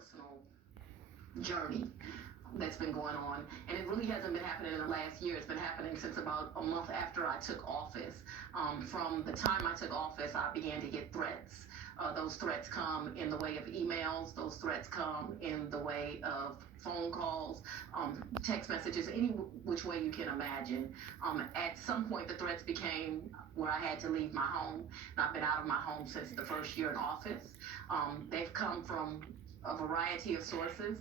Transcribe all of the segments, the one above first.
personal journey that's been going on, and it really hasn't been happening in the last year. It's been happening since about a month after I took office. From the time I took office, I began to get threats. Those threats come in the way of emails. Those threats come in the way of phone calls, text messages, any which way you can imagine. At some point, the threats became where I had to leave my home. And I've been out of my home since the first year in office. They've come from a variety of sources.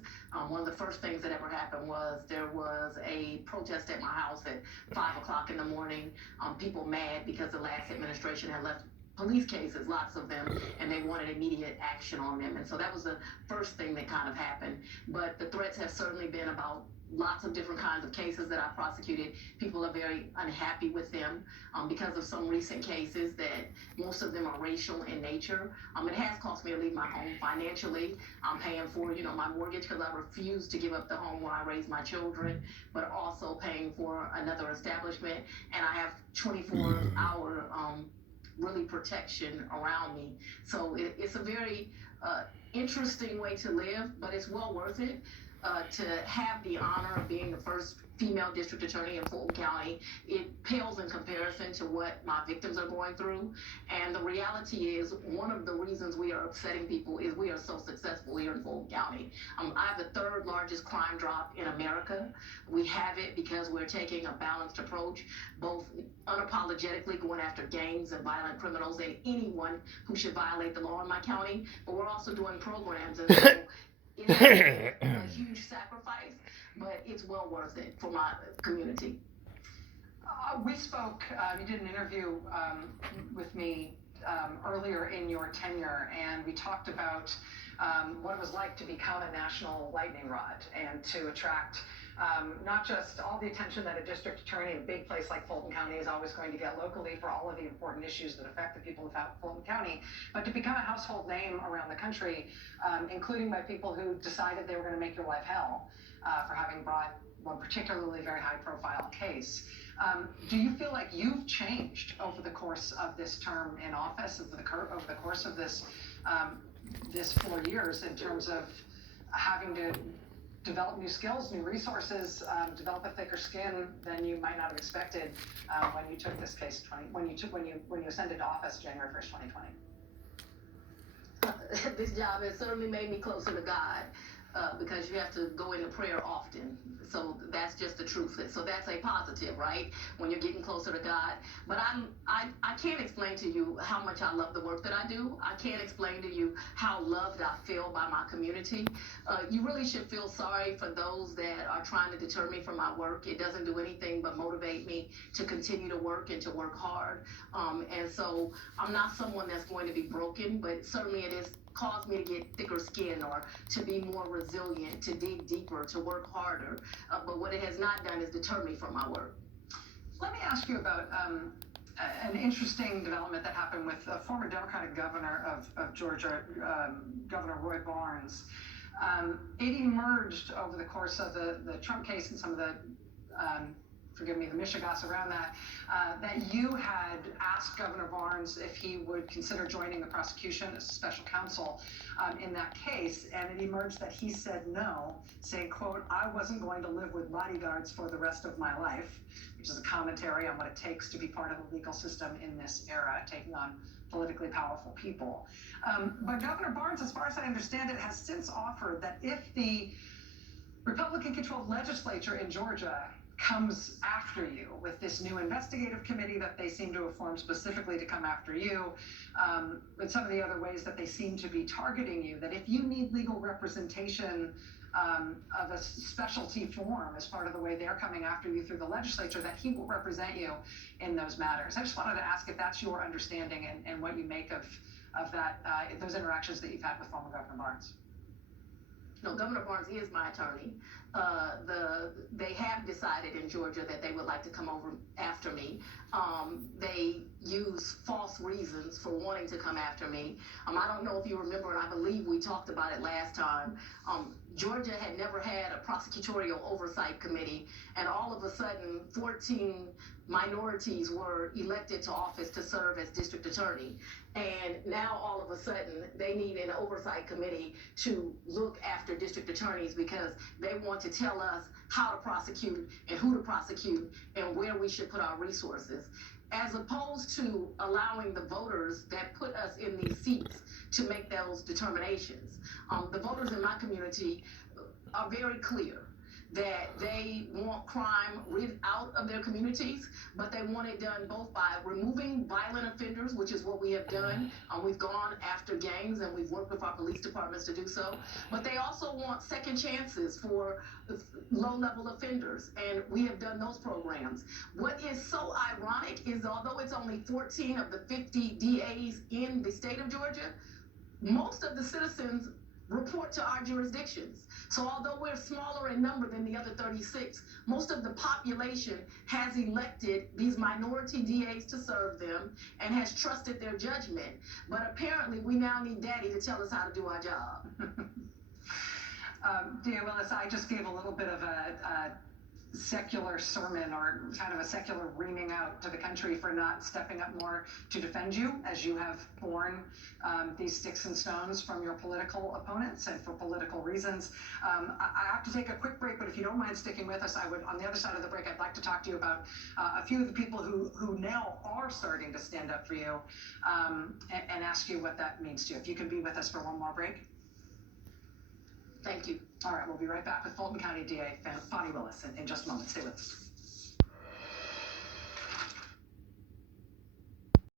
One of the first things that ever happened was there was a protest at my house at 5 o'clock in the morning. People mad because the last administration had left police cases, lots of them, and they wanted immediate action on them. And so that was the first thing that kind of happened. But the threats have certainly been about lots of different kinds of cases that I prosecuted. People are very unhappy with them because of some recent cases that most of them are racial in nature. It has cost me to leave my home financially. I'm paying for, my mortgage because I refuse to give up the home where I raise my children, but also paying for another establishment. And I have 24-hour really protection around me. So it's a very interesting way to live, but it's well worth it. To have the honor of being the first female district attorney in Fulton County, it pales in comparison to what my victims are going through. And the reality is, one of the reasons we are upsetting people is we are so successful here in Fulton County. I have the third largest crime drop in America. We have it because we're taking a balanced approach, both unapologetically going after gangs and violent criminals and anyone who should violate the law in my county, but we're also doing programs. And so it is a huge sacrifice, but it's well worth it for my community. We spoke, you did an interview with me earlier in your tenure, and we talked about what it was like to become a national lightning rod and to attract not just all the attention that a district attorney in a big place like Fulton County is always going to get locally for all of the important issues that affect the people of Fulton County, but to become a household name around the country, including by people who decided they were going to make your life hell for having brought one particularly very high-profile case. Do you feel like you've changed over the course of this term in office, over the course of this 4 years, in terms of having to develop new skills, new resources, develop a thicker skin than you might not have expected when you took this case when you ascended to office January 1st, 2020? This job has certainly made me closer to God. Because you have to go into prayer often. So that's just the truth. So that's a positive, right? When you're getting closer to God. But I can't explain to you how much I love the work that I do. I can't explain to you how loved I feel by my community. You really should feel sorry for those that are trying to deter me from my work. It doesn't do anything but motivate me to continue to work and to work hard. And so I'm not someone that's going to be broken, but certainly it is caused me to get thicker skin or to be more resilient, to dig deeper, to work harder. But what it has not done is deter me from my work. Let me ask you about an interesting development that happened with the former Democratic governor of Georgia, Governor Roy Barnes. It emerged over the course of the Trump case and some of the the mishigas around that, that you had asked Governor Barnes if he would consider joining the prosecution as a special counsel in that case, and it emerged that he said no, saying, quote, "I wasn't going to live with bodyguards for the rest of my life," which is a commentary on what it takes to be part of the legal system in this era, taking on politically powerful people. But Governor Barnes, as far as I understand it, has since offered that if the Republican-controlled legislature in Georgia comes after you with this new investigative committee that they seem to have formed specifically to come after you, and some of the other ways that they seem to be targeting you, that if you need legal representation of a specialty form as part of the way they're coming after you through the legislature, that he will represent you in those matters. I just wanted to ask if that's your understanding and what you make of that, those interactions that you've had with former Governor Barnes. No, Governor Barnes is my attorney. They have decided in Georgia that they would like to come over after me. They use false reasons for wanting to come after me. I don't know if you remember, and I believe we talked about it last time. Georgia had never had a prosecutorial oversight committee, and all of a sudden, 14 minorities were elected to office to serve as district attorney. And now all of a sudden, they need an oversight committee to look after district attorneys because they want to tell us how to prosecute and who to prosecute and where we should put our resources, as opposed to allowing the voters that put us in these seats to make those determinations. The voters in my community are very clear that they want crime rid out of their communities, but they want it done both by removing violent offenders, which is what we have done. We've gone after gangs and we've worked with our police departments to do so, but they also want second chances for low-level offenders, and we have done those programs. What is so ironic is although it's only 14 of the 50 DAs in the state of Georgia, most of the citizens report to our jurisdictions. So although we're smaller in number than the other 36, most of the population has elected these minority DAs to serve them and has trusted their judgment. But apparently we now need Daddy to tell us how to do our job. DA Willis, I just gave a little bit of a secular sermon or kind of a secular reaming out to the country for not stepping up more to defend you as you have borne these sticks and stones from your political opponents and for political reasons. I have to take a quick break, but if you don't mind sticking with us, I would, on the other side of the break, I'd like to talk to you about a few of the people who now are starting to stand up for you and ask you what that means to you. If you can be with us for one more break. Thank you. All right, we'll be right back with Fulton County DA Fani Willis in just a moment. Stay with us.